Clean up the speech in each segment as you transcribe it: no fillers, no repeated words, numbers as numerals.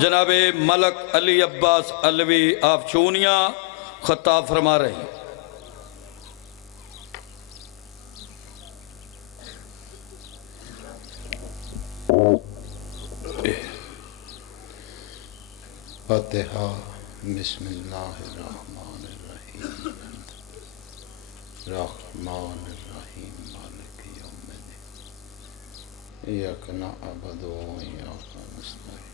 جناب ملک علی عباس علوی آف چونیا خطاب فرما رہے ہیں۔ فاتحہ۔ بسم اللہ الرحمن الرحیم الرحمن الرحیم مالک یوم الدین ایاک نعبد و ایاک نستعین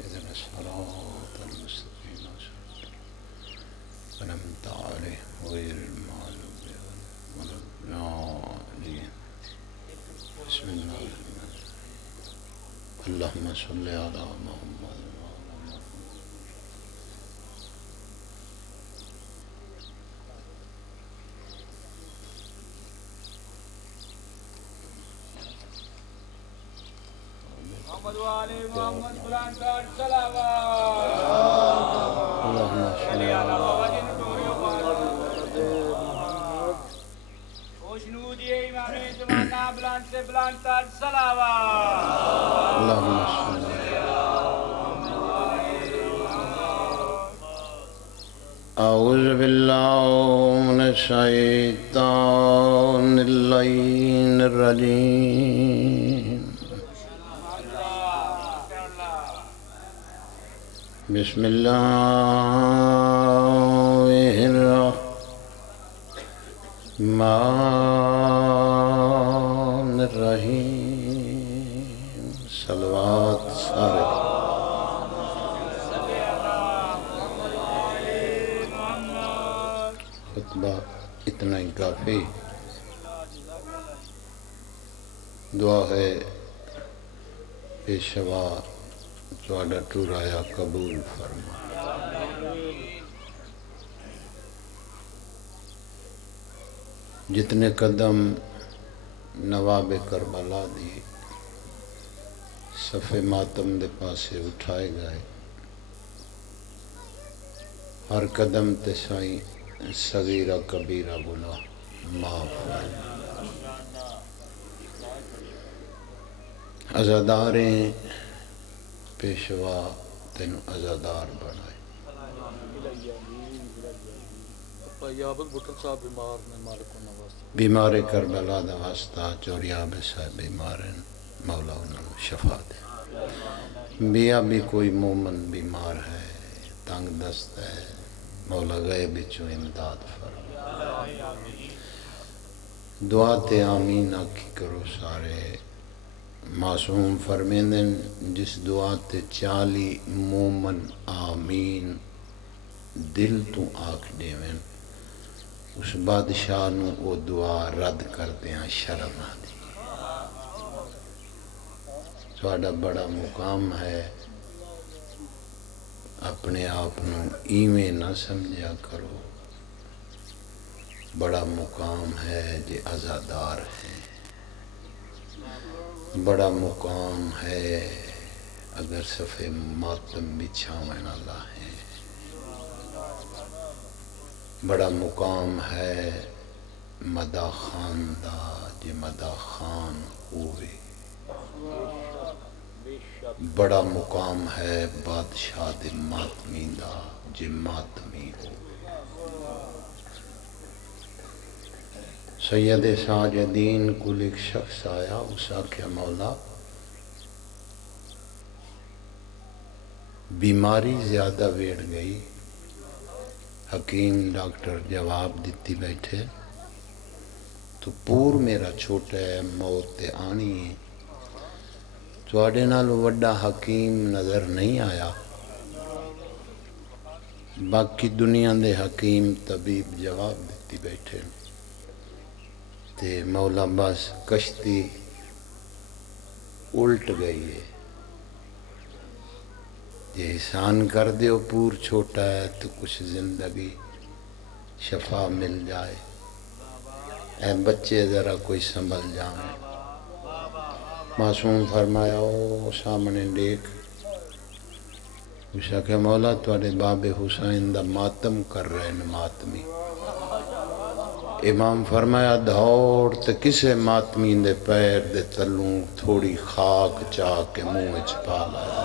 اهدنا الصراط المستقیم صراط انعمت علیہم غیر المغضوب علیہم ولا الضالین۔ بسم اللہ الرحمن الرحیم اللہم صلی علی محمد محمد وعلی محمد بلند کر صلوات اللہم صلی علی خوشنودی امام زمانہ بلند سے بلند کر صلوات اللہم صلی اعوذ باللہ من الشیطان اللعین الرجیم بسم اللہ الرحمن الرحیم صلوات سارے خطبہ اتنا ہی کافی۔ دعا ہے پیشوا تواڈا ٹورایا قبول فرما۔ جتنے قدم نواب کربلا دی صفِ ماتم دے پاسے اٹھائے گئے، ہر قدم تے سائیں صغیرہ کبیرہ گناہ معاف فرما۔ عزاداریں پیشوا تینوں عزادار بنائے۔ بیمار کربلا دا واسطہ چوریاب صاحب بیمار ہیں، مولا انہوں شفا دے۔ بیا بھی کوئی مومن بیمار ہے، تنگ دست ہے، مولا غیب بچوں امداد فرما۔ دعا تے آمین آکھی کرو سارے۔ معصوم فرمیندن جس دعا تے 40 مومن آمین دل تو آکھ دیویں، اس بادشاہ نو وہ دعا رد کر دیاں شرم آدھی۔ تواڈا بڑا مقام ہے، اپنے آپ نو ایویں نہ سمجھا کرو۔ بڑا مقام ہے جے عزادار ہے، بڑا مقام ہے اگر صفِ ماتم بچھاویں اللہ ہے، بڑا مقام ہے مدہ خان دا جے مدہ خان ہوئے، بڑا مقام ہے بادشاہ دے ماتمی دا جے ماتمی ہو۔ سید ساجدین کل ایک شخص آیا، اس آکھیا مولا بیماری زیادہ ویڑ گئی۔ حکیم ڈاکٹر جواب دیتی بیٹھے تو پور میرا چھوٹا ہے، موت تے آنی ہے، تواڈے نال وڈا حکیم نظر نہیں آیا۔ باقی دنیا دے حکیم طبیب جواب دیتی بیٹھے تے مولا بس کشتی الٹ گئی ہے، یہ احسان کر دیو پور چھوٹا ہے تو کچھ زندگی شفا مل جائے، اے بچے ذرا کوئی سنبھل جائیں۔ معصوم فرمایا او سامنے دیکھ، اسا کہ مولا تواڈے باب حسین دا ماتم کر رہے ہیں ماتمی۔ امام فرمایا دھوڑ تے کسے ماتمی دے پیر دے تلوں تھوڑی خاک چاہ کے منہ وچ پا لایا۔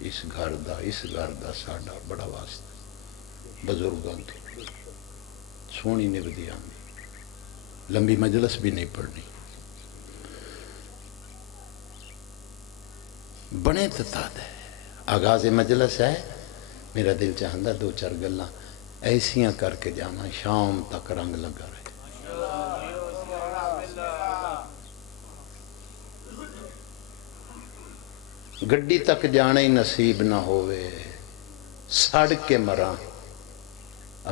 اس گھر دا ساڈا بڑا واسطہ بزرگوں کی سونی نبدی آندی لمبی مجلس بھی نہیں پڑھنی بنے تتاد ہے آغاز مجلس ہے میرا دل چاہتا دو چار گلاں ایسیاں کر کے جانا شام تک رنگ لگا رہے گڈی تک جانا ہی نصیب نہ ہوئے سڑ کے مراں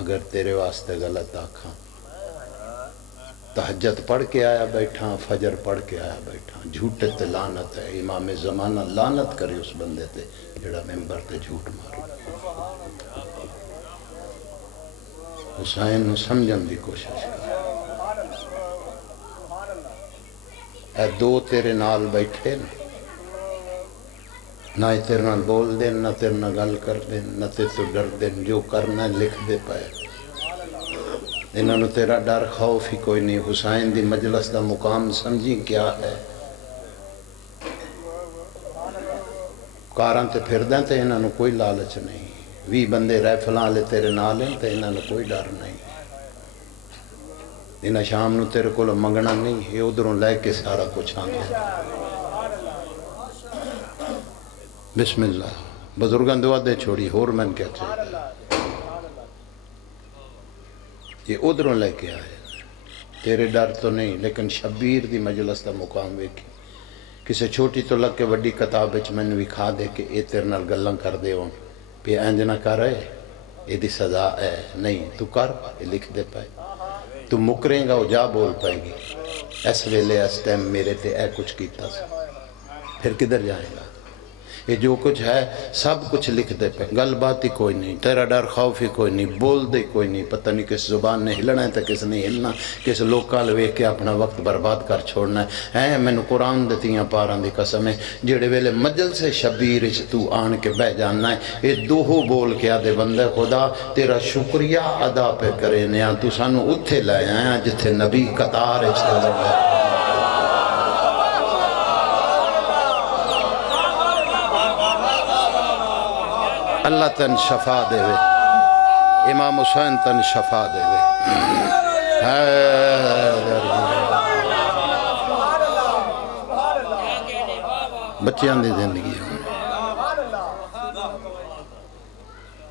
اگر تیرے واسطے غلط آکھاں تہجد پڑھ کے آیا بیٹھا فجر پڑھ کے آیا بیٹھا جھوٹے تے لعنت ہے امام زمانہ لعنت کرے اس بندے تے جڑا ممبر تے جھوٹ مارو حسین نو سمجھن دی کوشش کر اے دو تیرے نال بیٹھے نہ تیرے نال بول دیں نہ تیرے نال گل کر دیں نہ تیرے تو ڈر دیں جو کرنا لکھ دے پائے انہوں نے تیرا ڈر خوف ہی کوئی نہیں حسین دی مجلس دا مقام سمجھی کیا ہے کاراں تے پھر دیں تے انہوں نے کوئی لالچ نہیں 20 بندے ریفلاں لے تیرے نال ہیں تے انہوں نے کوئی ڈر نہیں انہاں شام نو تیرے کو منگنا نہیں یہ ادھروں لے کے سارا کچھ آنگا بسم اللہ بزرگان دعا دے چھوڑی ہور من کیا چاہیے یہ ادھروں لے کے آئے تیرے ڈر تو نہیں لیکن شبیر دی مجلس دا مقام ویکھی کسے چھوٹی تو لگ کے وڈی کتاب وچ میں بھی کھا دے کہ اے تیرے نال گلاں کر دے ہون پہ انج نہ کر رہے اے دی سزا ہے نہیں تو کر اے لکھ دے پائے تو مکریں گا وہ جا بول پائے گی اس ویلے اس ٹائم میرے تے اے کچھ کیتا سے پھر کدھر جائے گا یہ جو کچھ ہے سب کچھ لکھ دے پہ گل بات ہی کوئی نہیں تیرا ڈر خوف ہی کوئی نہیں بول دے کوئی نہیں پتہ نہیں کس زبان نے ہلنا ہے تو کس نے ہلنا کس لوکال ویکھ کے اپنا وقت برباد کر چھوڑنا ہے میں نے قرآن دیتیاں پاراں دی قسم ہے جڑے ویلے مجل سے شبیر اچ تو آن کے بہ جانا ہے یہ دوہو بول کے آدھے بندے خدا تیرا شکریہ ادا پہ کرے نیا تو سانو اتھے لائے آیا جتھے نبی قطار اچ لگا اللہ تن شفا دے وے امام حسین تن شفا دے وے بچیاں دی زندگی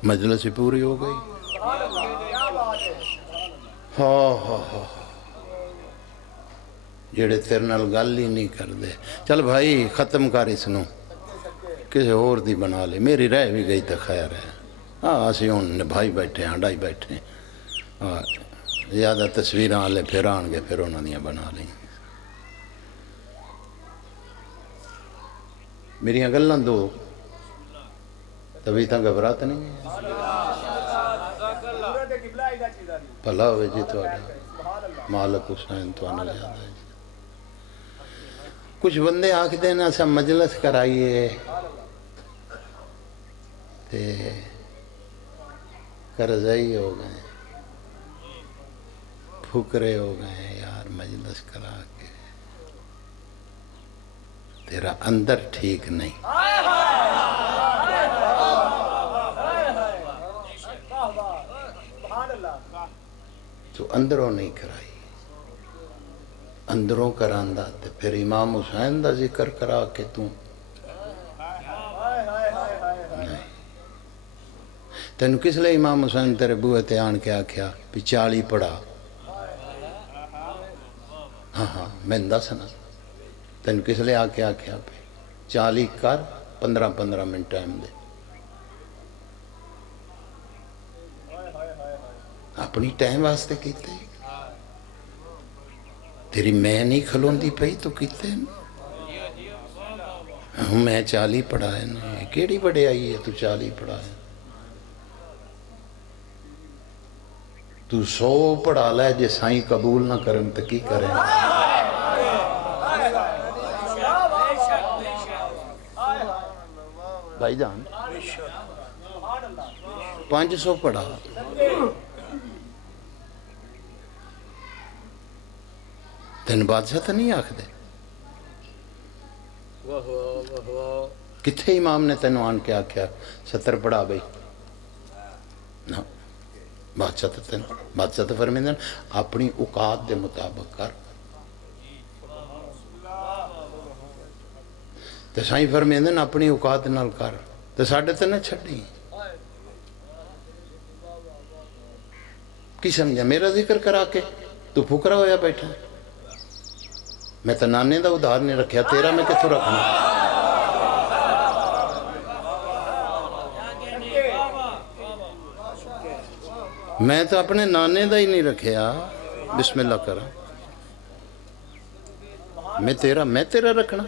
مجلس ہی پوری ہو گئی جڑے تیرے نال گل ہی نہیں کر دے چل بھائی ختم کر اس نو کسی اور دی بنا لے میری رہ بھی گئی تو خیر ہے ہاں اسی ہوں نبھائی بیٹھے ہیں ڈائی بیٹھے ہیں زیادہ تصویریں والے پھر آن گے پھر انہوں نے بنا لیں میری گلاں دو تبھی تک گھبراہٹ نہیں ہے بھلا ہوئے جی تھوڑا مالک حسین تو آنا زیادہ ہے کچھ بندے آکھتے ہیں سب مجلس کرائیے تے قرضائی ہو گئے پھکرے ہو گئے یار مجلس کرا کے تیرا اندر ٹھیک نہیں تو اندروں نہیں کرائی اندروں کراندہ تے پھر امام حسین دا ذکر کرا کے توں نہیں تینو کس لئے امام حسین تیرے بوئے تے آن کے آکھیا بھی 40 پڑھا ہاں میں دس نا تینو کس لئے آکے آکھیا بھی 40 کر 15 منٹ ٹائم دے اپنی ٹائم واسطے کیتے تیری میں نہیں کھلون دی پئی تو کیتے میں 40 پڑھا ہے نا کیڑی بڑے آئی ہے تو 40 پڑھا ہے تو 100 پڑھا لے جے سائیں قبول نہ کریں تو کی کریں بھائی جان 500 پڑھا تین بادشاہ تو نہیں آکھ دے کتنے امام نے تینوں آن کے آکھیا 70 پڑھا بھئی نا بادشاہ تو فرمیندن اپنی اوقات دے مطابق کر تے سائیں فرمیندن اپنی اوقات نال کر تے ساڑھے تے نہ چھڑی کی سمجھا میرا ذکر کرا کے تو پھکرا ہویا بیٹھا میں تو نانے دا ادھار نہیں رکھیا تیرا میں کتھوں رکھنا میں تو اپنے نانے دا ہی نہیں رکھیا بسم اللہ کرا میں تیرا رکھنا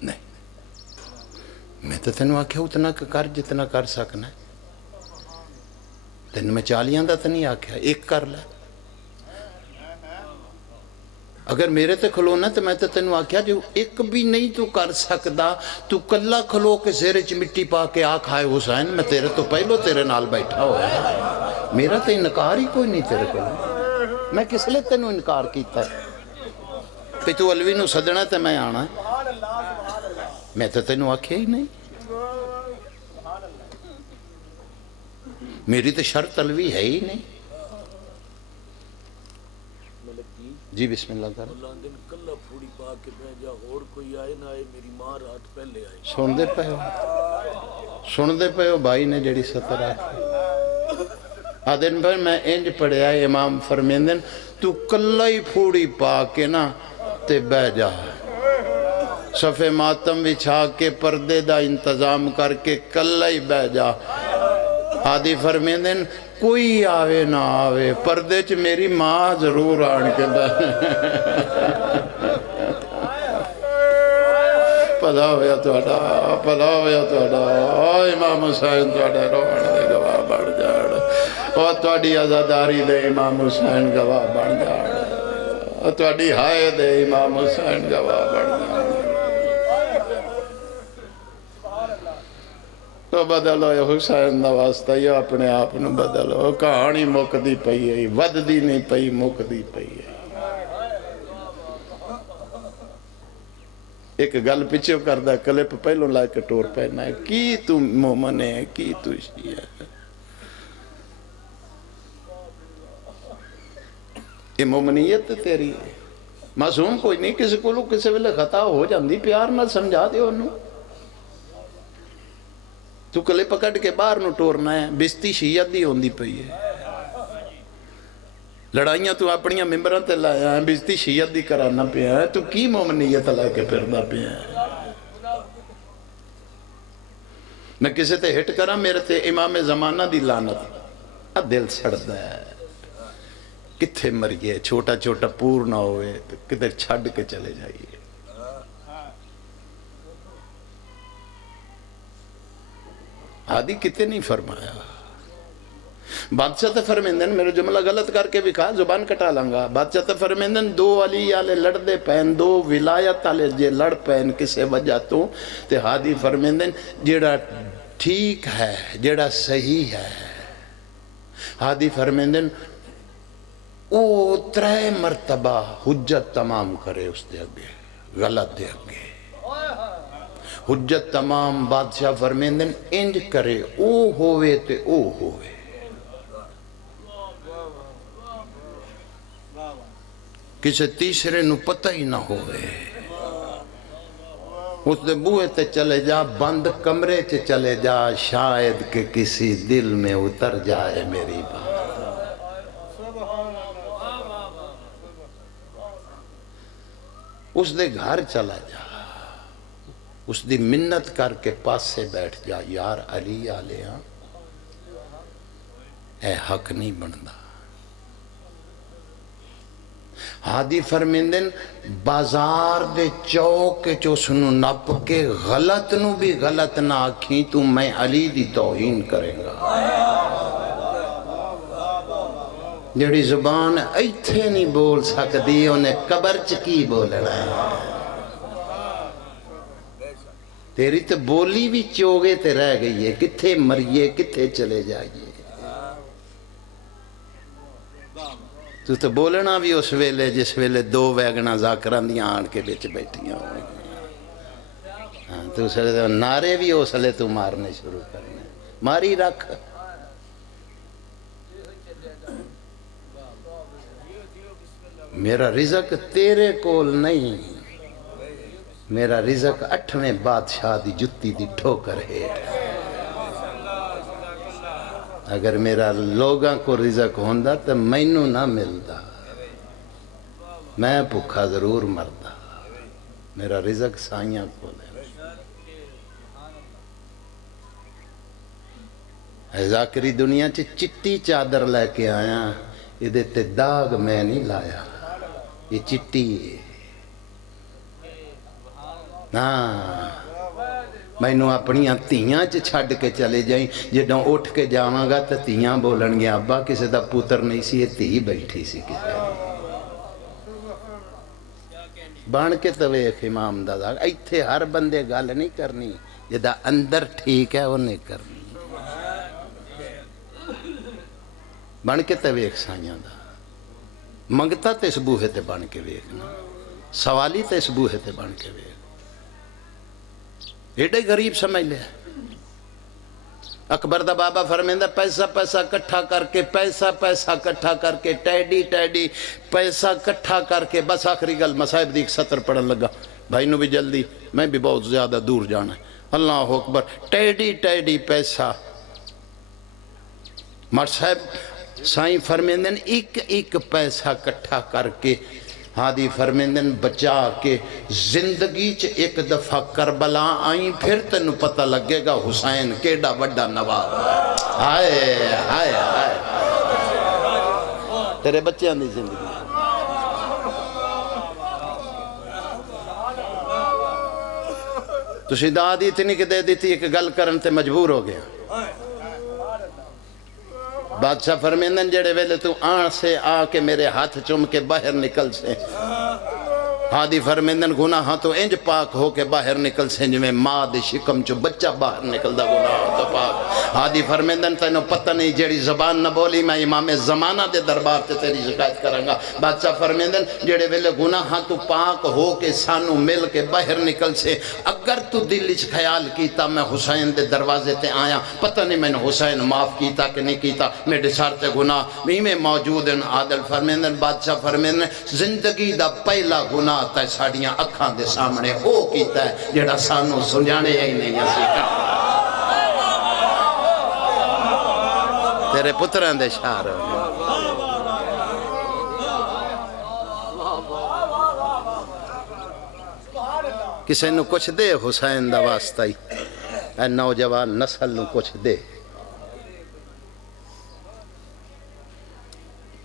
نہیں میں تو تینوں آکھیا اتنا کر جتنا کر سکنا تینوں میں 40 دا تو نہیں آکھیا ایک کر لے اگر میرے تے کھلونا تو میں تو تینوں آکھیا جو ایک بھی نہیں تو کر سکدا تو کلا کھلو کے زیرے چ مٹی پا کے آکھائے حسین میں تیرے تو پہلو تیرے نال بیٹھا ہوا میرا تو انکار ہی کوئی نہیں تیرے کو میں کس لئے تینوں انکار کیتا ہے کہ تو علوی نو صدنا تے میں آنا میں تو تینوں آکھیا ہی نہیں میری تو شرط علوی ہے ہی نہیں جی بسم اللہ کر سن دے پہو بھائی نے جڑی 70 آدھن پر میں انج پڑھیا امام فرمیندن تو کلہ ہی پھوڑی پا کے نا تے بہ جا صفے ماتم بچھا کے پردے دا انتظام کر کے کلہ ہی بہ جا آدھی فرمیندن کوئی آوے نہ آوے پردے چ میری ماں ضرور آن کے پلا ہویا توڑا امام حسین توڑا روان دے گواہ بڑھ جاڑ اور توڑی عزاداری دے امام حسین گواہ بڑھ جاڑ اور توڑی ہائے دے امام حسین گواہ بڑھ جاڑ تو بدلو یا حسین دا واسطہ یا اپنے آپ نو بدلو کہانی مک دی پئی ہے ود دی نہیں پئی مک دی پئی ہے ایک گل پیچھے کردہ کلپ پہلو لائے کے ٹور پہنا ہے کی تو مومن ہے کی تو شیعہ ہے یہ مومنیت تیری ہے معصوم کوئی نہیں کسی کو لوگ کسی ویلے خطا ہو جاندی پیار نہ سمجھا دے انہوں تو کلے پکڑ کے باہر نو ٹورنا ہے بستی شیعت دی ہوندی پئی ہے لڑائیاں تو اپنیاں ممبران تے لایا ہیں بستی شیعت دی کرانا پیا ہے تو کی مومنیت لائے کے پھرنا پیا ہے میں کسی تے ہٹ کرا میرے تے امام زمانہ دی لعنت دل سڑتا ہے کتھے مریے چھوٹا چھوٹا پور نہ ہوئے تو کدھر چھڑ کے چلے جائیے آدھی کتے نہیں فرمایا بادشاہ تو فرمیندن میرے جملہ غلط کر کے بھی کہا زبان کٹا لنگا بادشاہ تو فرمیندن دو علی آلے لڑ دے پہن دو ولایت آلے جے لڑ پہن کسے وجہ تو تے ہادی فرمیندن جیڑا ٹھیک ہے جیڑا صحیح ہے ہادی فرمیندن او 3 مرتبہ حجت تمام کرے اس دے اگے غلط دے اگے حجت تمام بادشاہ فرمیندن انج کرے او ہوئے تے او ہوئے کسی تیسرے نو پتہ ہی نہ ہوئے اس دے بوئے تے چلے جا بند کمرے تے چلے جا شاید کہ کسی دل میں اتر جائے میری بات اس دے گھر چلا جا اس دی منت کر کے پاس سے بیٹھ جا یار علی آلے ہاں اے حق نہیں بندا ہادی فرمیندن بازار دے چوک چو سنو نپ کے غلط نو بھی غلط نہ آکھیں تو میں علی دی توہین کریں گا جڑی زبان ایتھے نہیں بول سکتی انہیں قبر چکی بولنا ہے تیری تو بولی بھی چوگے تے رہ گئی ہے کتھے مریے کتھے چلے جائیے تو بولنا بھی اس ویلے جس ویلے دو ویگنا ذاکران دیاں آن کے بچ بیٹھیاں ہوئے. ہاں تو اس ویلے نعرے بھی اس ویلے تو مارنے شروع کرنے. ماری رکھ. میرا رزق تیرے کول نہیں، میرا رزق 8ویں بادشاہ دی جتی دی ٹھوکر ہے. اگر میرا لوگاں کو رزق ہوندا تو مینوں نہ ملدا، میں بھوکا ضرور مردا. میرا رزق سائیاں کو ہے. ذاکری دنیا چٹی چادر لے کے آیا، یہ تے داغ میں نہیں لایا، یہ چٹی ہے. ہاں مینوں اپنیاں تیاں چھڈ کے چلے جائیں. جدوں اٹھ کے جاواں گا تو تیاں بولن گیا ابا کسی دا پوتر نہیں سی، یہ تھی بیٹھی سی کسی بن کے. تو ویکھ امام دا داغ. ایتھے ہر بندے گل نہیں کرنی، جدا اندر ٹھیک ہے وہ نہیں کرنی. بن کے تو ویکھ سائیاں دا. منگتا تے اس بوہے تے بن کے ویکھنا، سوالی تے اس بوہے تے بن کے ویکھ. ایڈے غریب سمجھ لیا. اکبر دا بابا فرمیندہ پیسہ پیسہ کٹھا کر کے، پیسہ پیسہ کٹھا کر کے، ٹیڈی ٹیڈی پیسہ کٹھا کر کے، بس آخری گل مصائب دی ایک سطر پڑھن لگا. بھائی نو بھی جلدی، میں بھی بہت زیادہ دور جانا ہے. اللہ اکبر. ٹیڈی ٹیڈی پیسہ. مر صاحب سائیں فرمیندن ایک ایک پیسہ کٹھا کر کے ہادی فرمیندن بچا کے زندگی چ ایک دفعہ کربلا آئیں، پھر تینوں پتہ لگے گا حسین کیڑا وڈا نواب. ہائے ہائے ہائے تیرے بچیاں دی زندگی. تسی داد اتنی کہ دے دیتی ایک گل کرن تے مجبور ہو گیا. بادشاہ فرمیندن جڑے ویلے تو آن سے آ کے میرے ہاتھ چوم کے باہر نکل سے. ہادی فرمیندن گناہ تو انج پاک ہو کے باہر نکل سے جو میں ماں دے شکم چو بچہ باہر نکل دا گناہ تو پاک. ہادی فرمیندن تینوں پتہ نہیں جیڑی زبان نہ بولی میں امام زمانہ دے دربار تے تیری شکایت کروں گا. بادشاہ فرمیندن جڑے ویلے گناہ تو پاک ہو کے سانو مل کے باہر نکل سے، اگر تو دل اچ خیال کیتا میں حسین دے دروازے تے آیا، پتہ نہیں میں نے حسین معاف کیتا کہ نہیں کیتا، میرے سارتے گناہ میں موجود ہیں. عادل فرمیندن بادشاہ فرمیندن زندگی دا پہلا گناہ تا ساڑیاں اکھاں دے سامنے او کیتا ہے جڑا سانو سنجانے ہی نہیں اسی کا. تیرے پتران دے شعر کسے نو کچھ دے حسین دا واسطہ ہی، اے نوجوان نسل نو کچھ دے.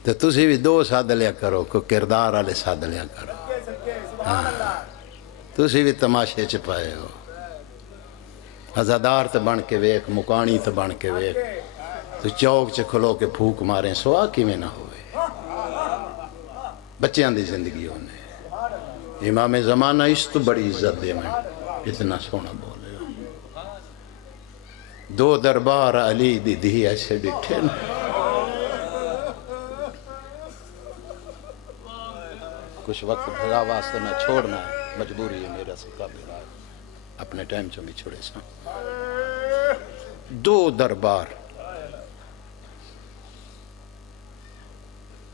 تو تسی بھی دو ساتھ لیا کرو، کوئی کردار والے ساتھ لیا کرو. تسی بھی تماشے چپائے ہو. عزادار تے بن کے ویک، مکانی تے بن کے ویک، تو چوک چ کھلو کے پھوک ماریں سوا کی میں نہ ہوئے. بچیاں دی زندگی ہونے. امام زمانہ اس تو بڑی عزت دے میں اتنا سونا بولے ہو. دو دربار علی دی دی ایسے ڈٹھے نا. کچھ وقت بھگا واسطے میں چھوڑنا ہے، مجبوری ہے میرا سکا بھگا اپنے ٹائم چو بھی چھوڑے سا. دو دربار.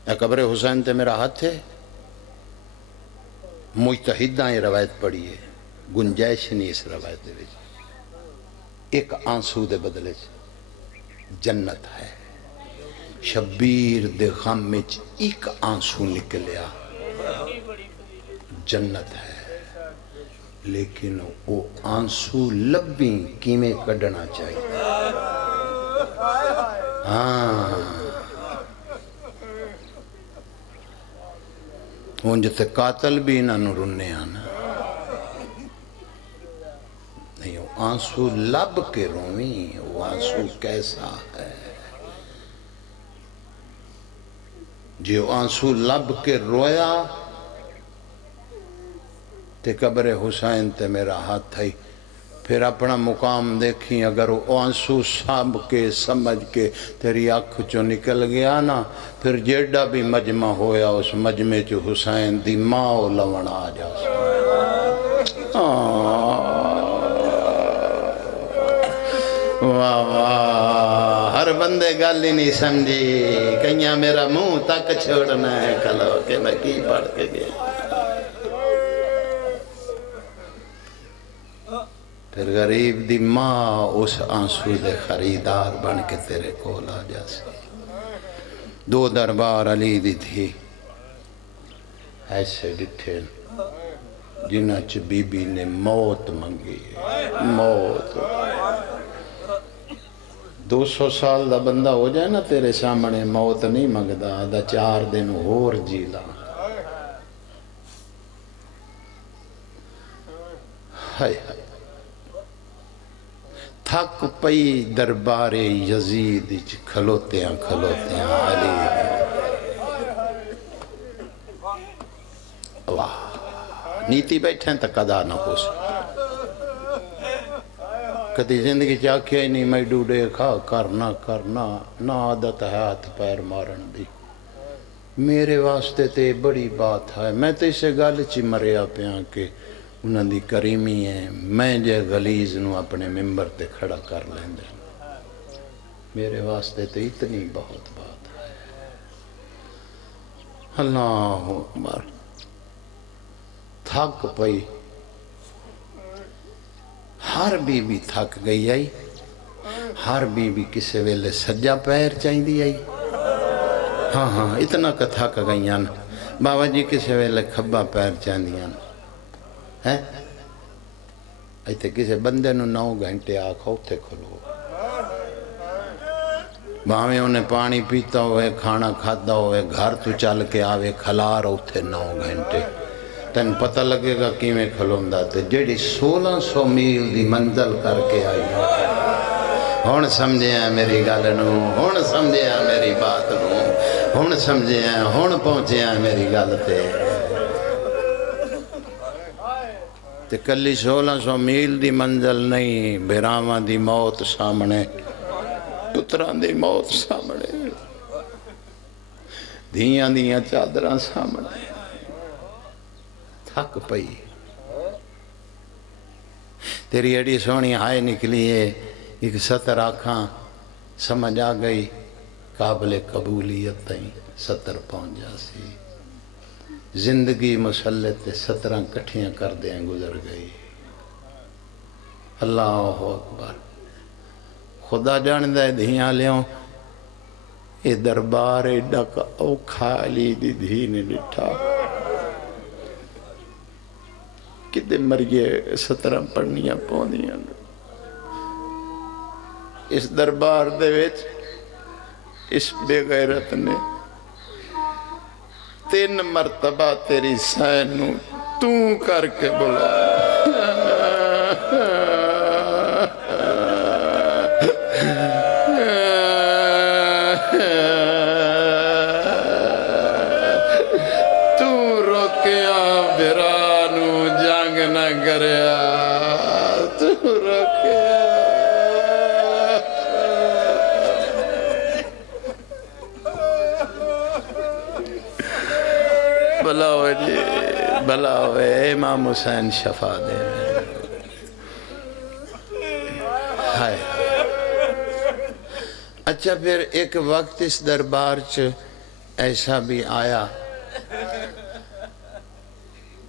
اے قبر حسین تے میرا ہاتھ ہے. مجتہداں یہ روایت پڑھی ہے، گنجائش نہیں اس روایت دے وچ. ایک آنسو دے بدلے جنت ہے. شبیر دے غم وچ ایک آنسو نکلیا جنت ہے. لیکن وہ آنسو لبیں کیویں کڈنا چاہیے. ہاں ہوں جتے قاتل بھی انہوں رنے آنا نہیں. وہ آنسو لب کے رویں، وہ آنسو کیسا ہے جی. وہ آنسو لب کے رویا تے قبر حسین تے میرا ہاتھ تھا. پھر اپنا مقام دیکھی، اگر وہ آنسو سانب کے سمجھ کے تیری آنکھ چو نکل گیا نا، پھر جیڑا بھی مجمع ہویا اس مجمع چو حسین دی ماں لون آ جا واہ واہ، ہر بندے گل ہی نہیں سمجھی، کہیں میرا منہ تک چھوڑنا ہے کھلو کہ میں کی پڑھ کے گیا۔ پھر غریب دی ماں اس آنسو دے خریدار بن کے تیرے کول آ جا سی۔ دو دربار علی دی تھی ایسے ڈٹھے جنہ چ بی بی نے موت منگی ہے، موت۔ 200 سال دا بندہ ہو جائے نا تیرے سامنے موت نہیں منگدا، دا 4 دن ہور جی لا۔ ہائے ہائے، تھک پئی دربار یزید کھلوتیاں کھلوتیاں علی، واہ نیتی بیٹھیں تا قدا نہ ہو سکتا۔ کدی زندگی چاکھیا ہی نہیں میں ڈوڑے کھا کرنا کرنا، نہ عادت ہے ہاتھ پیر مارن دی۔ میرے واسطے تے بڑی بات ہے، میں تے اسے گل چی مریا پیاں کہ انہاں دی کریمی ہے، میں جے غلیظ نو اپنے ممبر تے کھڑا کر لیندے، میرے واسطے تے اتنی بہت بات ہے۔ اللہ اکبر، تھک پئی، ہر بی بی تھک گئی آئی، ہر بی بی کسے ویلے سجا پیر چاہی دی آئی، ہاں ہاں اتنا کہ تھک گئیاں، بابا جی کسے ویلے کھبا پیر چاہی دیاں ہے، ایتے کسے بندے نو 9 گھنٹے آکھا اٹھے کھلو، باہمیں انہیں پانی پیتا ہوئے کھانا کھاتا ہوئے گھر تو چل کے آوے کھلار اٹھے 9 گھنٹے، تین پتہ لگے گا کیویں کھلوندا تے جیڑی 1600 میل دی منزل کر کے آئی۔ ہن سمجھے ہیں میری گل نو، ہن سمجھے ہیں میری بات نو، ہن سمجھے ہیں، ہن پہنچے ہیں میری گل تے کلی 1600 میل دی منزل نہیں، بیراواں دی موت سامنے، پتراں دی موت سامنے، دھیاں دیاں چادراں سامنے، تھک پئی، تیری ایڈی سونی ہائے نکلی ہے، ایک 70 آنکھاں سمجھ آ گئی، قابل قبولیت تائیں 70 پہنچ جا سی، زندگی مسلط 17 کٹھیاں کر دیں گزر گئی۔ اللہ اکبر، خدا جان دے دھیاں لیوں، یہ دربار ایڈا کا اوکھا علی دی دھی نے ڈٹھا، کدے مریے 17 پڑھنیاں پوندیاں، اس دربار دے وچ اس بے غیرت نے 3 مرتبہ تیری سین نو توں کر کے بلا، تو روکیا بیرانو جنگ نہ کریا، تو روکیا بھلا ہوئے جی، بھلا ہوئے، امام حسین شفا دے ہائے۔ اچھا پھر ایک وقت اس دربار ایسا بھی آیا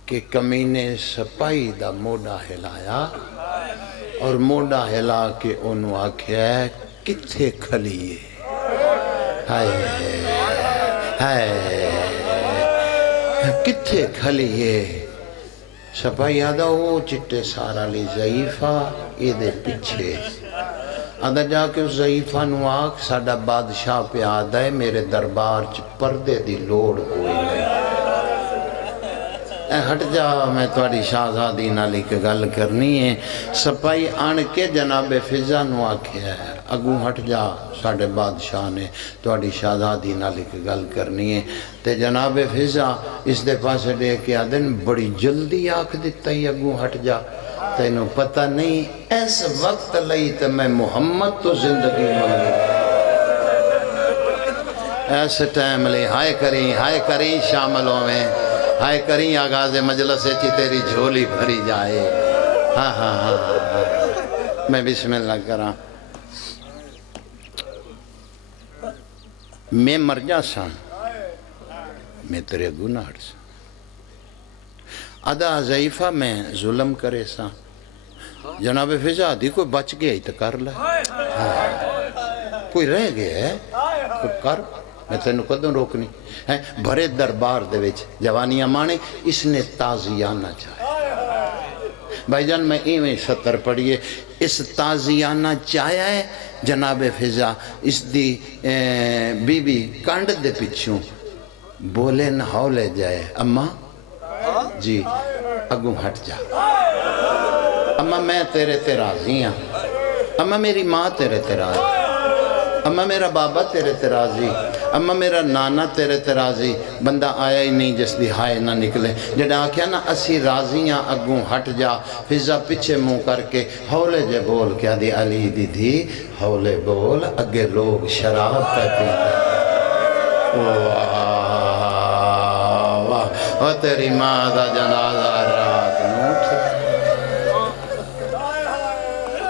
کہ کمینے سپاہی دا موڈا ہلایا اور موڈا ہلا کے انہوں آکھیا ہے کتھے کھلیے، ہائے ہائے کتھے کھلیے، سپاہی آدھا وہ چٹے سارا لی ضعیفہ یہ دے پیچھے، آدھا جا کے اس ضعیفہ نو آکھ ساڑھا بادشاہ پہ آدھا ہے میرے دربار چ پردے دی لوڑ کوئی نہیں، اے ہٹ جا میں تھوڑی شہزادی نال ایک گل کرنی ہے سپائی آن کے جناب فضا نو آکھیا ہے اگوں ہٹ جا ساڈے بادشاہ نے تھوڑی شہزادی نال ایک گل کرنی ہے تے جناب فضا اس دے پاسے دے کے آدن بڑی جلدی آکھ دیتا ہی اگوں ہٹ جا تینوں پتہ نہیں اس وقت لئی تے میں محمد تو زندگی منگی ایسے ٹائم لے ہائے کریں شامل ہوئیں ہائے کریں آغاز مجلس چی تیری جھولی بھری جائے ہاں ہاں ہاں ہاں میں بسم اللہ کراں میں مر جا سا میں تیرے گناہ سا ادا ضعیفہ میں ظلم کرے سا جناب فضا دی کوئی بچ گیا ہی تو کر لے کوئی رہ گیا ہے کوئی کر میں تینوں قدم روکنی ہے بھرے دربار دے وچ جوانیاں مانے اس نے تازیانہ چاہیا بھائی جان میں ایویں ستر پڑھیے اس تازیانہ چاہیا ہے جناب فضا اس دی بی بی کانڈ دے پچھوں بولے نہ ہو لے جائے اماں جی اگوں ہٹ جا اماں میں تیرے تے راضی ہاں اماں میری ماں تیرے تے راضی اماں میرا بابا تیرے تے راضی اماں میرا نانا تیرے تے راضی بندہ آیا ہی نہیں جس دی ہائے نہ نکلے جڑا آکھیا نا اسی راضیاں اگوں ہٹ جا فضا پیچھے منہ کر کے ہولے جے بول کیا دی علی دی دھی ہولے بول اگے لوگ شراب پہ پیندے واہ او تیری ماں دا جنازہ رات نوٹ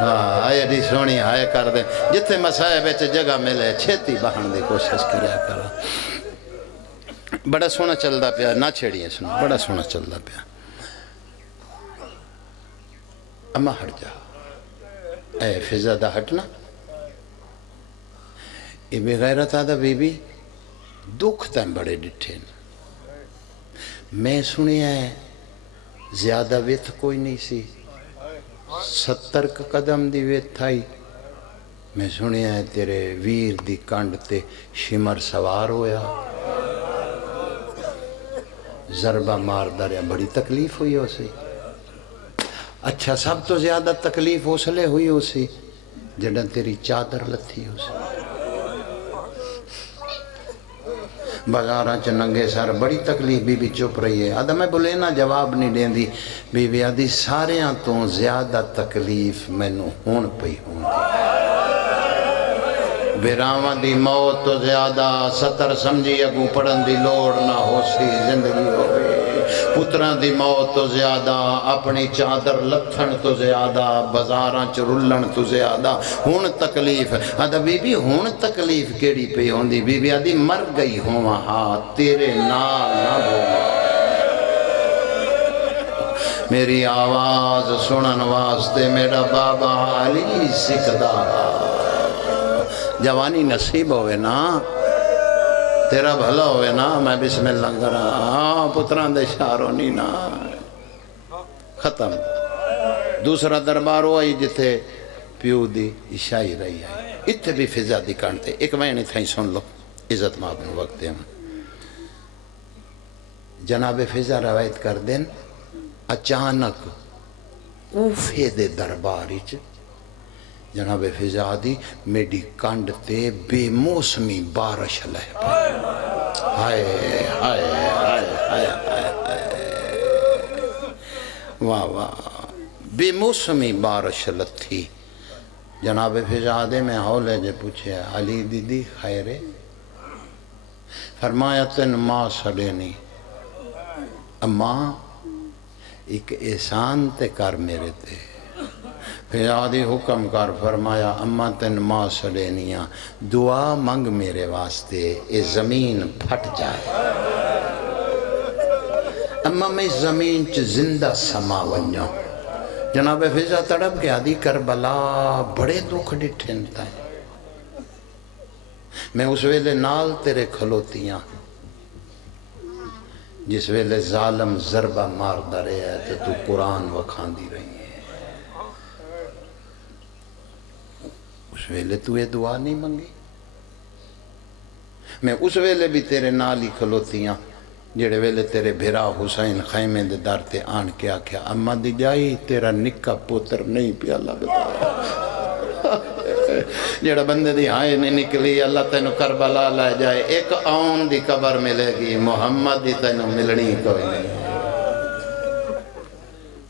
ہاں ایڈی سونی ہائے کر دے جتنے مسائے بیچے جگہ ملے چھیتی بہن دی کوشش کریا کرا بڑا سونا چلدا پیا نہ چھیڑیے سنو بڑا سونا چلدا پیا اما ہٹ جا اے فضا دا ہٹنا یہ بے غیرت آدھا بی بی دکھ تم بڑے ڈٹھے میں سنیا ہے زیادہ ویت کوئی نہیں سی 70 قدم دی ویت تھائی میں سنیا ہے تیرے ویر دی کانڈ تے شمر سوار ہویا ضربہ مار دریا بڑی تکلیف ہوئی ہو سی اچھا سب تو زیادہ تکلیف حوصلے ہوئی ہو سی جڑا تیری چادر لتھی ہو سی بازاراں چ ننگے سر بڑی تکلیف بی بی چپ رہی ہے آدھا میں بولے نا جواب نہیں دین دی بی بی آدھی ساریاں تو زیادہ تکلیف مینوں ہون پئی ہون بیراواں دی موت تو زیادہ 70 سمجھی اگوں پڑھن دی لوڑ نہ ہو سی زندگی ہوئے پتران دی موت تو زیادہ اپنی چادر لتھن تو زیادہ بازاراں چ رلن تو زیادہ ہون تکلیف آدھا بی بی ہون تکلیف کیڑی پئی ہوندی بی بی آدھی مر گئی ہوں ہاں تیرے نال نہ بولا میری آواز سنن واسطے میرا بابا علی سکھدا جوانی نصیب ہوئے نا تیرا بھلا ہوئے نا میں بسم اللہ کرا پتران دے شاروں نہیں نا ختم دوسرا دربار ہوئی جتے پیو دی عشائی رہی آئی اتھے بھی فضا دی کانٹے ایک مہینے تھا ہی سن لو عزت مابن وقت دے جناب فضا روایت کر دیں اچانک کوفے دے درباری جناب فضا دی میڈی کانڈ تے بے موسمی بارش لے ہائے ہائے ہائے ہائے واہ واہ بے موسمی بارش لتھی جناب فضا دے میں ہولے جے پوچھے علی دیدی خیرے فرمایا تن ماں سڑے نہیں اماں ایک احسان تے کر میرے تے فضا دی حکم کر فرمایا اماں تن ماں سڑے نہیں دعا منگ میرے واسطے اے زمین پھٹ جائے اماں میں زمین چ زندہ سما ونجوں جناب فضا تڑپ گیا دی کربلا بڑے دکھ ڈٹھن تائیں میں اس ویلے نال تیرے کھلوتیاں جس ویلے ظالم ضربہ مار دارے ہے تو قرآن وکھان دی رہی ہے اس ویلے تو یہ دعا نہیں منگی میں اس ویلے بھی تیرے نال ہی کھلوتیاں جڑے ویلے تیرے بھرا حسین خیمے دے در تے آن کے آکھیا اما دی جائی تیرا نکا پوتر نہیں پیا لگتا جڑا بندے دی ہائے نہیں نکلی اللہ تینو کربلا لے جائے ایک آن دی قبر ملے گی محمد دی تینو ملنی کوئی نہیں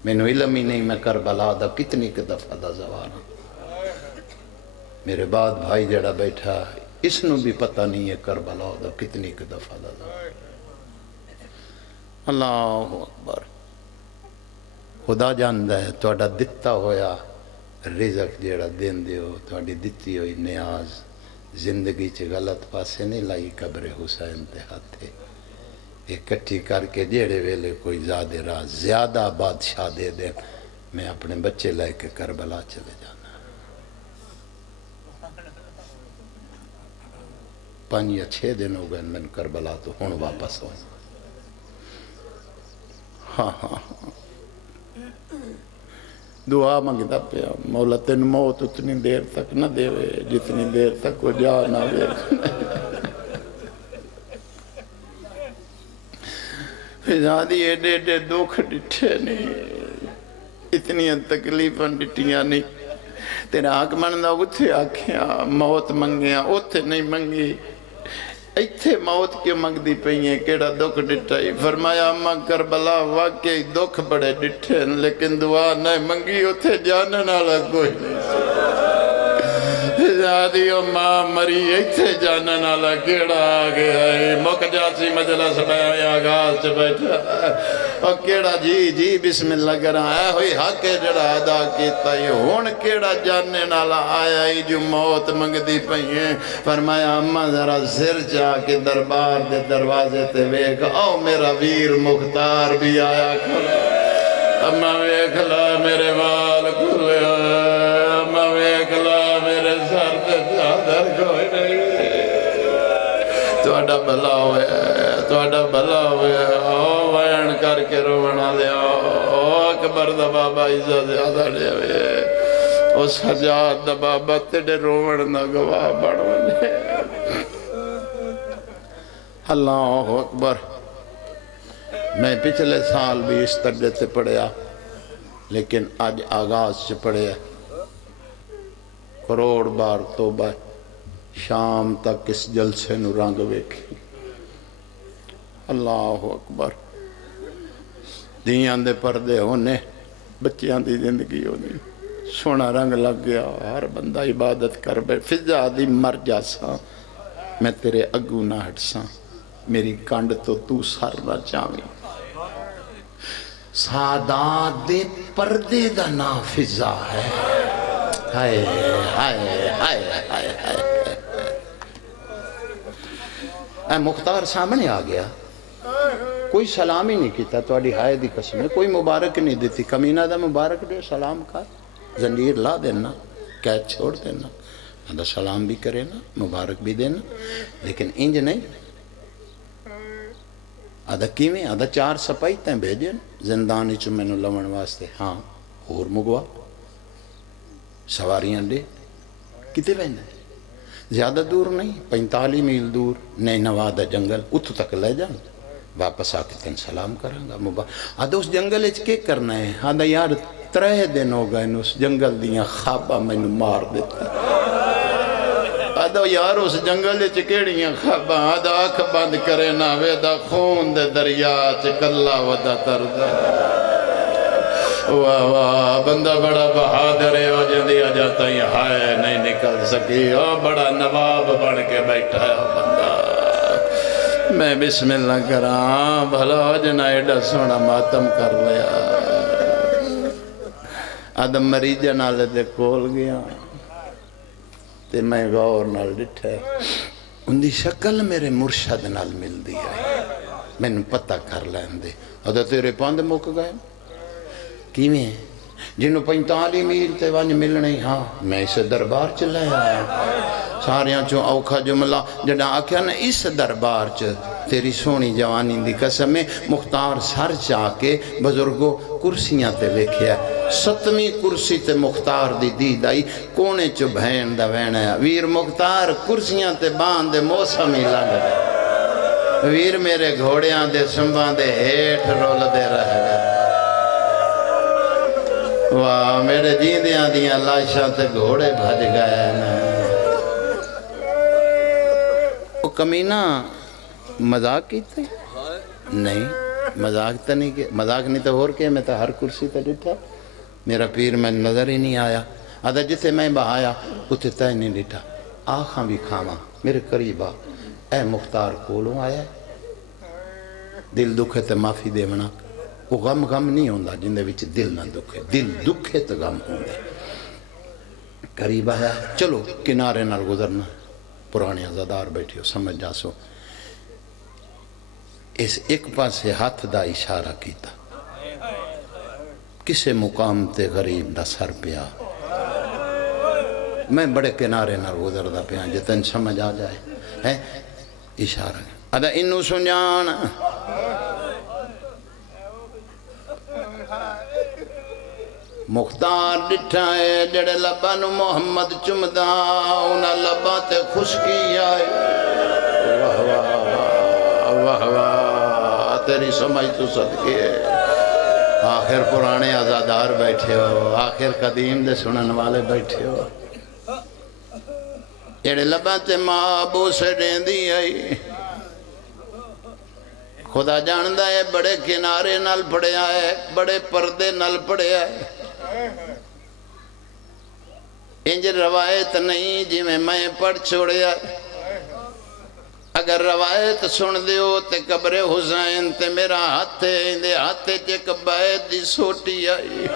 مینو علم ہی نہیں میں کربلا دا کتنی کہ دفعہ دا زوانا میرے بعد بھائی جڑا بیٹھا اس نو بھی پتہ نہیں ہے کربلا دا کتنی کہ دفعہ دا زوانا اللہ اکبر خدا جاندہ ہے توڑا دتا ہویا رزق جیڑا دین دیو توڑی دتی ہوئی نیاز زندگی چھ غلط پاسے نہیں لائی قبر حسین تے ہاتھے اکٹھی کر کے جیڑے ویلے کوئی زیادہ راہ زیادہ بادشاہ دے دیں میں اپنے بچے لے کے کربلا چلے جانا 5 یا 6 دن ہو گئے میں کربلا تو ہون واپس ہوں ہاں دعا مانگتا پیا مولا تین موت اتنی دیر تک نہ دے جتنی دیر تک وہ جا نہ دے فضادی ایڈے ایڈے دکھ ڈٹھے نہیں اتنی تکلیفاں ڈٹیاں نہیں تیرا حق مندا اتھے آکھیا موت منگیا اتھے نہیں منگی ایتھے موت کیوں منگ دی پئییں کیڑا دکھ ڈٹھائی فرمایا اما کربلا واقعی دکھ بڑے ڈٹھے لیکن دعا نہیں منگی اتھے جانن والا کوئی نہیں زادیو ماں مری ایتھے جانن والا کیڑا آ گیا ہے مک جاسی مجلس بیان آغاز چ بیٹھا اور کیڑا جی بسم اللہ کرا اے ہوئی حق جڑا ادا کیتا ہے ہن کیڑا جانن والا آیا ہے جو موت منگ دی پئییں فرمایا اما ذرا سر چا کے دربار دے دروازے تے ویکھ او میرا ویر مختار بھی آیا کھلا اما ویکھ لا میرے وال کھلے اما ویکھ لا میرے سر تے چادر کوئی نہیں تواڈا بھلا ہوئے او وین کر کے رونا لیا او اکبر دا بابا عزت زیادہ لے ہوئے او سجاد دا بابا تیڑے رونا دا گواہ بڑھونے اللہ اکبر میں پچھلے سال بھی اس طرح تے پڑھیا لیکن آج آغاز سے پڑھیا کروڑ بار توبہ شام تک اس جلسے نو رنگ ویکھی اللہ اکبر دیاں دے پردے ہونے بچیاں دی زندگی ہونی سونا رنگ لگ گیا ہر بندہ عبادت کر بے فضا دی مر جاساں میں تیرے اگو نہ ہٹساں میری کانڈ تو سر نہ چاویں سادات دے پردے دا نا فضا ہے ہائے ہائے ہائے ہائے ہائے اے مختار سامنے آ گیا کوئی سلام ہی نہیں کیتا توڑی ہائے دی قسم ہے کوئی مبارک نہیں دیتی کمینہ دا مبارک دے سلام کر زنجیر لا دینا قید چھوڑ دینا آدھا سلام بھی کرے نا مبارک بھی دینا لیکن انج نہیں آدھا کیویں آدھا 4 سپائی تیں بھیجے زندانی چو میں نو لون واسطے ہاں اور مگوا سواریاں دے کتے بہنے زیادہ دور نہیں 45 میل دور نئے نوادہ جنگل اتھو تک لے جان واپس آ کے تین سلام کرانگا آدھا اس جنگل اچھ کے کرنا ہے آدھا یار 3 دن ہو گئے اس جنگل دیاں خوابہ میں نو مار دیتا آدھا یار اس جنگل چکیڑیاں خوابہ آدھا آنکھ بند کرے نہ ویدہ خون دے دریا چکلہ ودا تردہ واہ واہ بندہ بڑا بہادر ہے اور جندی آ جاتا ہی ہائے نہیں نکل سکی اور بڑا نواب بڑھ کے بیٹھا ہے بندہ میں بسم اللہ کراں بھلا جنا ایڈا سونا ماتم کر لیا آدم مریجہ نالے دے کول گیا تے میں غور نال ڈٹھا ان دی شکل میرے مرشد نال مل دی آئی میں نے پتہ کر لین دے آدھا تیرے پاند مک گئے کیویں جنہوں 45 میل تے وانج ملنے ہاں میں اسے دربار چلے آیا ساریاں چوں اوکھا جملہ جڑا آکھیا نا اس دربار چ تیری سونی جوانی دی قسم میں مختار سر چاہ کے بزرگوں کرسیاں تے ویکھیا 7ویں کرسی تے مختار دی دید آئی کونے چو بہن دا وین آیا ویر مختار کرسیاں تے باندے موسم ہی لگ گئے ویر میرے گھوڑیاں دے سنباں دے ہیٹھ رول دے رہ گئے واہ میرے جیندیاں دیاں لاشاں تے گھوڑے بھج گئے نا وہ کمینہ مذاق کیتے نہیں مذاق تو نہیں کہ مذاق نہیں تو اور کہ میں تو ہر کرسی تے ڈٹھا میرا پیر میں نظر ہی نہیں آیا آدھا جتے میں بہایا اتھے تے نہیں ڈٹھا آنکھاں بھی کھاواں میرے قریب آ اے مختار کولوں آیا دل دکھے تے معافی دے منا وہ غم نہیں ہوندا جن دے وچ دل نہ دکھے دل دکھے تے غم ہوندا قریب آیا چلو کنارے نال گزرنا پرانے عزادار بیٹھے ہو سمجھ جاسو اس ایک پاسے ہاتھ دا اشارہ کیتا کسے مقام تے غریب دا سر پیا میں بڑے کنارے نال گزردا پیا جتن سمجھ آ جائے ہے اشارہ ادا انو سنجان مختار ڈٹھا ہے جڑے لبا نو محمد چمدا انہاں لبا تے خشکی آئے واہ واہ واہ واہ تیری سمجھ تو صدقے آخر پرانے آزادار بیٹھے ہو آخر قدیم دے سنن والے بیٹھے ہو جڑے لبا تے ماں بو سے ڈیندی آئی خدا جاندہ ہے بڑے کنارے نال پڑیا ہے بڑے پردے نال پڑیا ہے انج روایت نہیں جی میں پڑھ چھوڑیا اگر روایت سن دیو تے قبر حسین تے میرا ہاتھے اندے ہاتھے چک بیت دی سوٹی آئی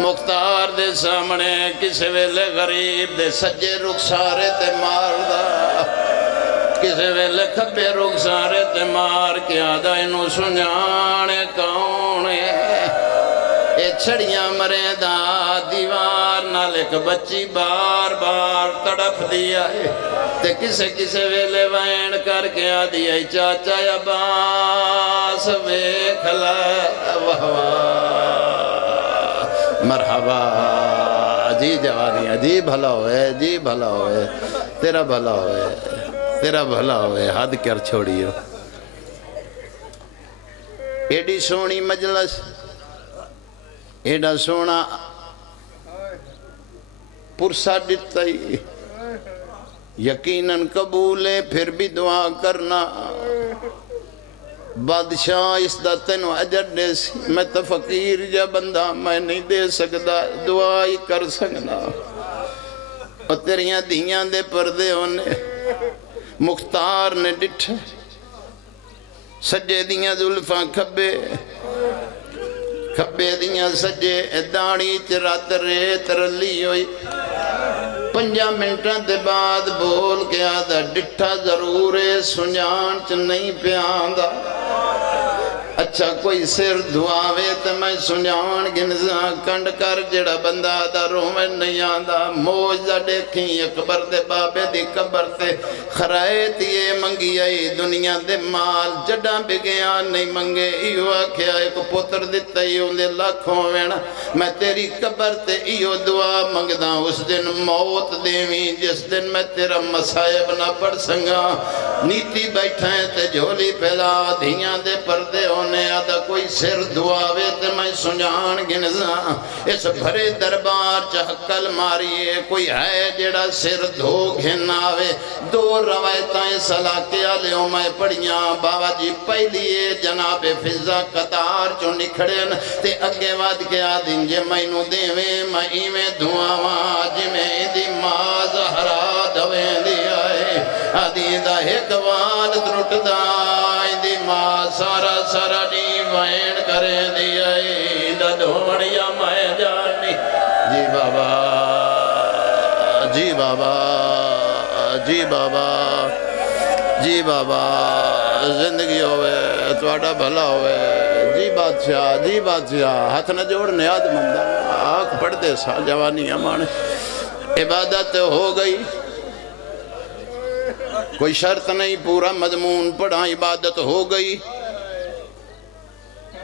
مختار دے سامنے کسے ویلے غریب دے سجے رخسارے تے مار دا کسے ویلے کھبے رخسارے تے مار کے آدھا انو سنجانے کون ہے اے چھڑیاں مرے دا دیوار نال ایک بچی بار بار تڑپ دیا ہے تے کسے ویلے وین کر کے آدھی ہے چاچا عباس ویکھ لے واہ واہ مرحبا جی جوانیاں جی بھلا ہوئے جی بھلا ہوئے تیرا بھلا ہوئے تیرا بھلا ہوئے حد کر چھوڑیو ایڈی سونی مجلس ایڈا سونا پرسا دیتا ہی یقیناً قبول ہے پھر بھی دعا کرنا بادشاہ اس دا تینو اجر دے سی میں تو فقیر جا بندہ میں نہیں دے سکتا دعا ہی کر سکنا اور تیریاں دیاں دے پردے ہونے مختار نے ڈٹھے سجے دیاں ظلفاں کھبے کھبے دیاں سجے داڑی چرات ریت رلی ہوئی 5 منٹاں دے بعد بول کے آدھا ڈٹھا ضرور ہے سنجان چ نہیں پیاندہ اچھا کوئی سر دعاوے تو میں سنجان گنزاں کنڈ کر جڑا بندہ دا رومے نہیں آندہ موج دا دیکھیں اکبر دے بابے دی قبر تے خرائط یہ منگی آئی دنیا دے مال جڑا بگیاں نہیں منگے ایو آکھیا ایک پتر دیتا ہی اندے لاکھوں وینا میں تیری قبر تے ایو دعا منگدہ اس دن موت دیویں جس دن میں تیرا مسائب نہ پڑھ سنگا نیتی بیٹھائیں تے جھولی پھیلا دھیاں دے پردے ہونے آدھا کوئی سر دعاوے تے میں سنجان گنزاں اس بھرے دربار چہکل ماریے کوئی ہے جڑا سر دھو گھناوے 2 روایتائیں سلاکیہ لیوں میں پڑھیاں بابا جی پہلیے جناب فضا قطار چو نکھڑین تے اگے واد کے آدھیں جے میں نو دیویں میں ایویں دعاواں جی میں دی ماں زہرا دویں دی آئے آدھیں دا ایک وال ترٹ دائیں دی ماں سارا سارا نی وین کرے دی آئے دا دھوڑیا میں جانی جی بابا جی بابا جی بابا جی بابا زندگی ہوئے تواڈا بھلا ہوئے جی بادشاہ ہاتھ نہ جوڑ نیاد مندہ آنکھ پڑھ دے سا جوانی امان عبادت ہو گئی کوئی شرط نہیں پورا مضمون پڑھا عبادت ہو گئی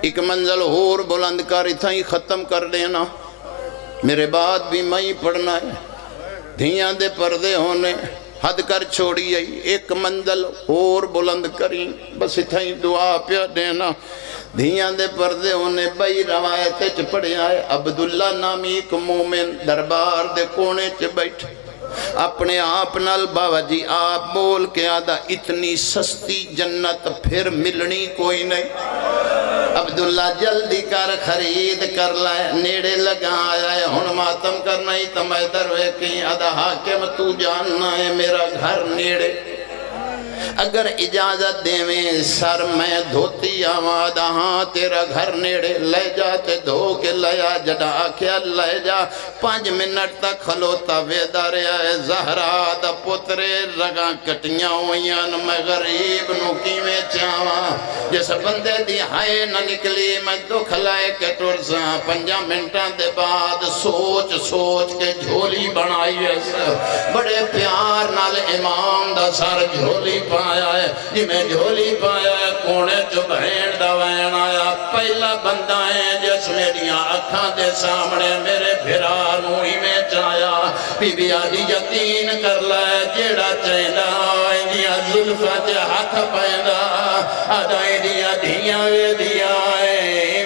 ایک منزل اور بلند کر اتھائی ختم کر دینا میرے بعد بھی میں پڑھنا ہے دھیاں دے پردے ہونے حد کر چھوڑی آئی ایک منزل اور بلند کری بس اتھا ہی دعا پیا دینا دھیاں دے پردے ہونے بھائی روایت چ پڑھے آئے عبداللہ نامی ایک مومن دربار دے کونے چ بیٹھے اپنے آپ نال بابا جی آپ بول کے آدھا اتنی سستی جنت پھر ملنی کوئی نہیں عبداللہ جلدی کر خرید کر لائے نیڑے لگا آیا ہے ہن ماتم کرنا ہی تمہیں دروے کی آدھا حاکم تو جاننا ہے میرا گھر نیڑے اگر اجازت دے میں سر میں دھوتی آمادہ ہاں تیرا گھر نیڑے لے جاتے دھو کے لیا جڑا آکھیا لے جا 5 منٹ تک کھلوتا ویدہ رہا ہے زہرا دا پترے رگاں کٹیاں ہوئیاں میں غریب نو کیویں چاواں جس بندے دی ہائے نہ نکلی میں دکھ لائے کے ٹرساں 5 منٹاں دے بعد سوچ سوچ کے جھولی بنائی ہے بڑے پیار نال امام دا سر جھولی پایا ہے جی میں جھولی پایا ہے کونے جو بہن دا وین آیا پہلا بندہ ہے جس میریاں اکھاں دے سامنے میرے بھرانوں ہی میں چایا بی بی آدھی یقین کر لائے جیڑا چاہدہ ایدیاں ظلفہ جے ہاتھ پہندا آدھا ایدیاں دھیاں وے دیا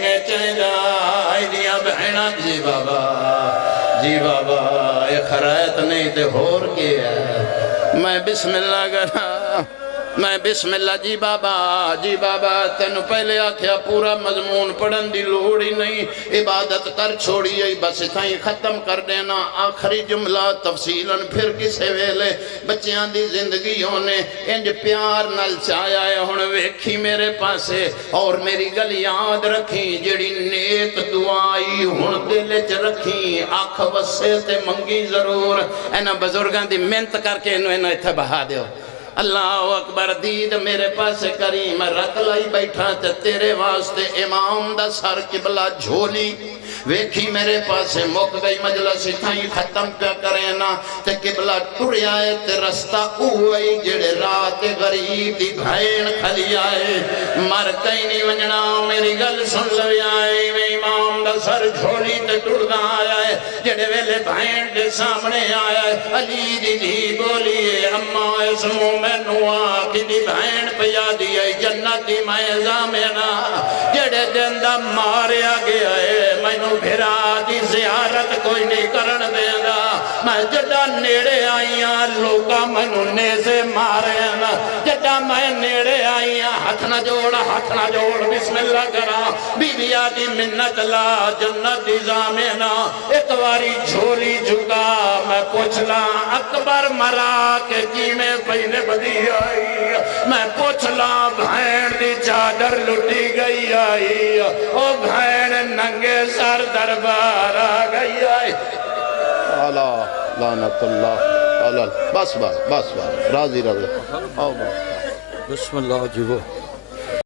میں چاہدہ ایدیاں بہنہ جی بابا اے خرائط نہیں تے ہور کے ہے میں بسم اللہ کرا میں بسم اللہ جی بابا تینو پہلے آکھیا پورا مضمون پڑھن دی لوڑی نہیں عبادت کر چھوڑی ہے بس اتھائیں ختم کر دینا آخری جملہ تفصیلاً پھر کسے ویلے بچیاں دی زندگی ہونے انج پیار نال چایا ہے ہن ویکھی میرے پاسے اور میری گل یاد رکھی جڑی نیک دعائی ہن دل چ رکھی آنکھ وسے تے منگی ضرور اینا بزرگاں دی محنت کر کے انہوں اتھے بہا دیو اللہ اکبر دید میرے پاس کریم رکھ لائی بیٹھا تے تیرے واسطے امام دا سر قبلہ جھولی ویکھی میرے پاس مک گئی مجلس اتھائی ختم پہ کرینا تے قبلہ ٹوڑی آئے تے رستہ اوئی جڑے رات غریب دی بھائن کھلی آئے مر کئی نہیں ونجنا میری گل سن لوی آئے میں امام دا سر جھولی تے ٹوڑ دا آیا ہے جڑے ویلے بھائن دے سامنے آیا ہے علی دی دی بولی اممہ اس میں نوا کی دی بہن پیا دی ہے جنت دی میں زامنہ جڑے جندہ ماریا گیا ہے میں نو بھرا دی زیارت کوئی نہیں کرن دینا میں جڑا نیڑے آئیاں لوگا میں نو نیزے مارے نا جڑا میں نیڑے آئیاں ہاتھ نہ جوڑ بسم اللہ کرا بی بی آدھی منت لا جنت دی زامنہ ایک واری جھولی جھگا میں پوچھ لا اکبر مرا کے کیمیں پہنے بدی آئی میں پوچھ لا بھین دی چادر لٹی گئی آئی او بھین ننگے سر دربار آ گئی آئی اللہ لعنت اللہ بس راضی بسم اللہ جی وہ